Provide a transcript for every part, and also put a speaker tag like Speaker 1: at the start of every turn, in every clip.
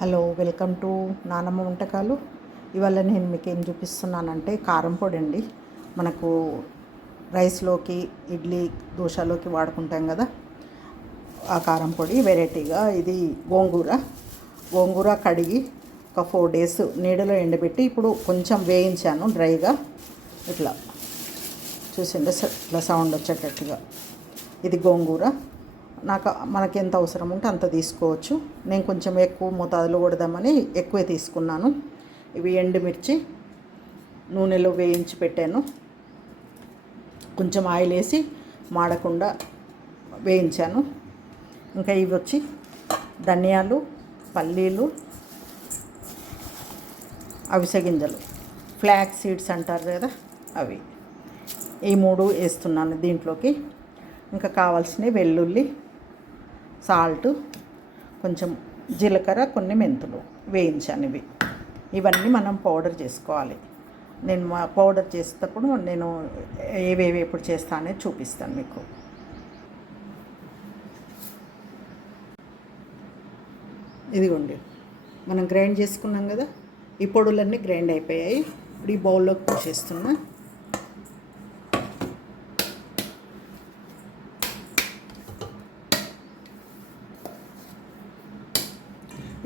Speaker 1: Hello welcome to నానమ్మ వంటకాలు. ఇవాళ నేను మీకు ఏం చూపిస్తున్నానంటే కారం పొడి అండి మనకు రైస్లోకి ఇడ్లీ దోశలోకి వాడుకుంటాం కదా ఆ కారం పొడి. వెరైటీగా ఇది గోంగూర. గోంగూర కడిగి ఒక ఫోర్ డేస్ నీడలో ఎండబెట్టి ఇప్పుడు కొంచెం వేయించాను డ్రైగా. ఇట్లా చూసిండే ఇట్లా సౌండ్ వచ్చేటట్టుగా. ఇది గోంగూర. నాకు మనకి ఎంత అవసరం ఉంటే అంత తీసుకోవచ్చు. నేను కొంచెం ఎక్కువ మోతాదులో కొడదామని ఎక్కువే తీసుకున్నాను. ఇవి ఎండుమిర్చి నూనెలో వేయించి పెట్టాను. కొంచెం ఆయిల్ వేసి మాడకుండా వేయించాను. ఇంకా ఇవి వచ్చి ధనియాలు పల్లీలు అవిసె గింజలు. ఫ్లాక్ సీడ్స్ అంటారు కదా అవి. ఈ మూడు వేస్తున్నాను దీంట్లోకి. ఇంకా కావాల్సినవి వెల్లుల్లి సాల్ట్ కొంచెం జీలకర్ర కొన్ని మెంతులు వేయించాను ఇవి ఇవన్నీ మనం పౌడర్ చేసుకోవాలి. నేను మా పౌడర్ చేసేటప్పుడు నేను ఏవేవి ఎప్పుడు చేస్తా అనేది చూపిస్తాను మీకు. ఇదిగోండి మనం గ్రైండ్ చేసుకున్నాం కదా? ఈ పొడులన్నీ గ్రైండ్ అయిపోయాయి. ఇప్పుడు ఈ బౌల్లోకి పోసేస్తున్నా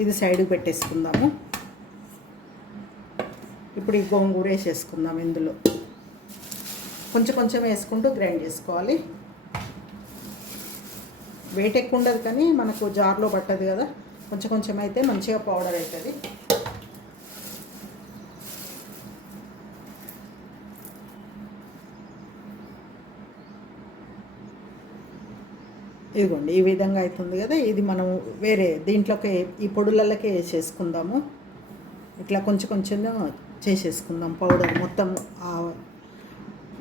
Speaker 1: ఇది సైడ్కి పెట్టేసుకుందాము. ఇప్పుడు ఈ గోంగూర వేసేసుకుందాం ఇందులో. కొంచెం కొంచెం వేసుకుంటూ గ్రైండ్ చేసుకోవాలి. వెయిట్ ఎక్కువ ఉండదు కానీ మనకు జార్లో పట్టదు కదా. కొంచెం కొంచెం అయితే మంచిగా పౌడర్ అవుతుంది. ఇదిగోండి ఈ విధంగా అవుతుంది కదా. ఇది మనం వేరే దీంట్లోకి ఈ పొడులలోకి వేసేసుకుందాము. ఇట్లా కొంచెం కొంచెం చేసేసుకుందాం. పౌడర్ మొత్తం ఆ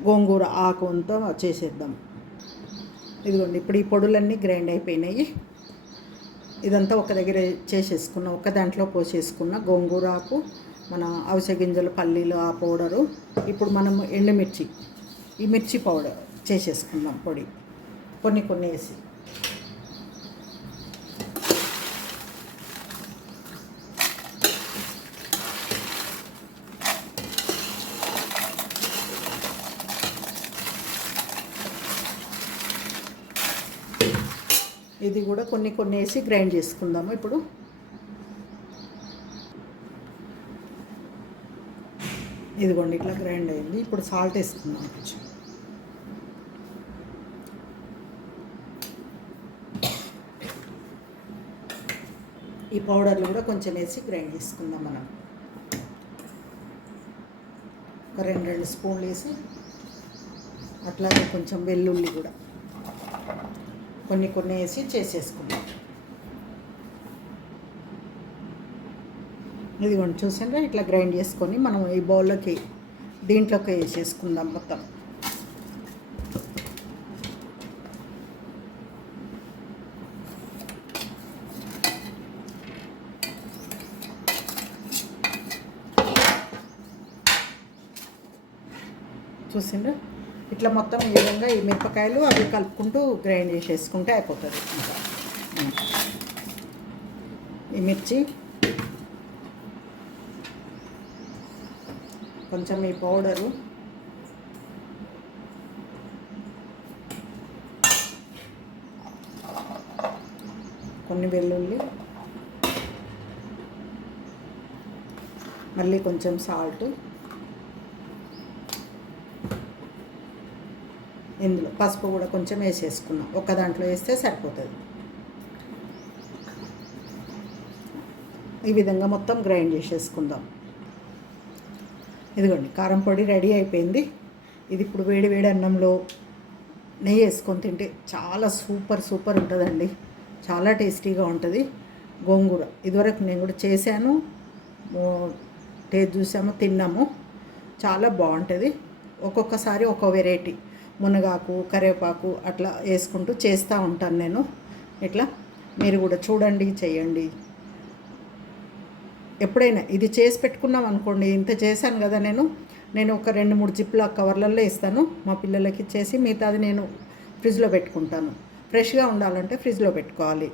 Speaker 1: గోంగూర ఆకు అంతా చేసేద్దాం. ఇదిగోండి ఇప్పుడు ఈ పొడులన్నీ గ్రైండ్ అయిపోయినాయి. ఇదంతా ఒక దగ్గర చేసేసుకున్న ఒక దాంట్లో పోసేసుకున్న గోంగూర ఆకు మన అవిసె గింజలు పల్లీలు ఆ పౌడరు. ఇప్పుడు మనం ఎండుమిర్చి ఈ మిర్చి పౌడర్ చేసేసుకుందాం పొడి. కొన్ని కొన్ని వేసి. ఇది కూడా కొన్ని కొన్ని వేసి గ్రైండ్ చేసుకుందాము ఇప్పుడు. ఇదిగోండి ఇట్లా గ్రైండ్ అయింది. ఇప్పుడు సాల్ట్ వేసుకుందాం కొంచెం. ఈ పౌడర్లు కూడా కొంచెం వేసి గ్రైండ్ చేసుకుందాం మనం. ఒక రెండు రెండు స్పూన్లు వేసి అట్లాగే కొంచెం వెల్లుల్లి కూడా. కొన్ని కొన్ని వేసి చేసేసుకుందాం ఇదిగోండి చూసారా? ఇట్లా గ్రైండ్ చేసుకొని మనం ఈ బౌల్లోకి దీంట్లోకి వేసేసుకుందాం మొత్తం. చూసిండ్రా? ఇట్లా మొత్తం ఈ విధంగా ఈ మిరపకాయలు అవి కలుపుకుంటూ గ్రైండ్ చేసేసుకుంటే అయిపోతుంది. ఇంకా ఈ మిర్చి కొంచెం ఈ పౌడరు కొన్ని వెల్లుల్లి మళ్ళీ కొంచెం సాల్ట్ ఇందులో పసుపు కూడా కొంచెం వేసేసుకున్నాం. ఒక్క దాంట్లో వేస్తే సరిపోతుంది. ఈ విధంగా మొత్తం గ్రైండ్ చేసేసుకుందాం. ఇదిగోండి కారం పొడి రెడీ అయిపోయింది. ఇది ఇప్పుడు వేడి వేడి అన్నంలో నెయ్యి వేసుకొని తింటే చాలా సూపర్ సూపర్ ఉంటుందండి. చాలా టేస్టీగా ఉంటుంది. గోంగూర ఇదివరకు నేను కూడా చేశాను. టేస్ట్ చూసాము తిన్నాము. చాలా బాగుంటుంది. ఒక్కొక్కసారి ఒక్కో వెరైటీ. మునగాకు కరివేపాకు అట్లా వేసుకుంటూ చేస్తూ ఉంటాను నేను. ఇట్లా మీరు కూడా చూడండి చేయండి. ఎప్పుడైనా ఇది చేసి పెట్టుకున్నాం అనుకోండి ఇంత చేశాను కదా నేను. నేను ఒక రెండు మూడు జిప్ల కవర్లలో ఇస్తాను మా పిల్లలకి ఇచ్చేసి మిగతాది నేను ఫ్రిడ్జ్లో పెట్టుకుంటాను. ఫ్రెష్గా ఉండాలంటే ఫ్రిడ్జ్లో పెట్టుకోవాలి.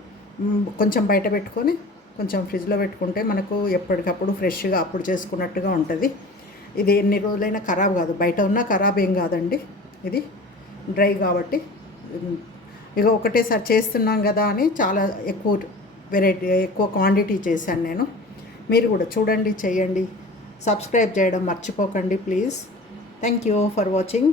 Speaker 1: కొంచెం బయట పెట్టుకొని కొంచెం ఫ్రిడ్జ్లో పెట్టుకుంటే మనకు ఎప్పటికప్పుడు ఫ్రెష్గా అప్పుడు చేసుకున్నట్టుగా ఉంటుంది. ఇది ఎన్ని రోజులైనా ఖరాబ్ కాదు. బయట ఉన్న ఖరాబ్ ఏం కాదండి. ఇది డ్రై కాబట్టి ఇక ఒకటేసారి చేస్తున్నాం కదా అని చాలా ఎక్కువ వెరైటీ ఎక్కువ క్వాంటిటీ చేశాను నేను. మీరు కూడా చూడండి చేయండి. సబ్స్క్రైబ్ చేయడం మర్చిపోకండి please. Thank you for watching.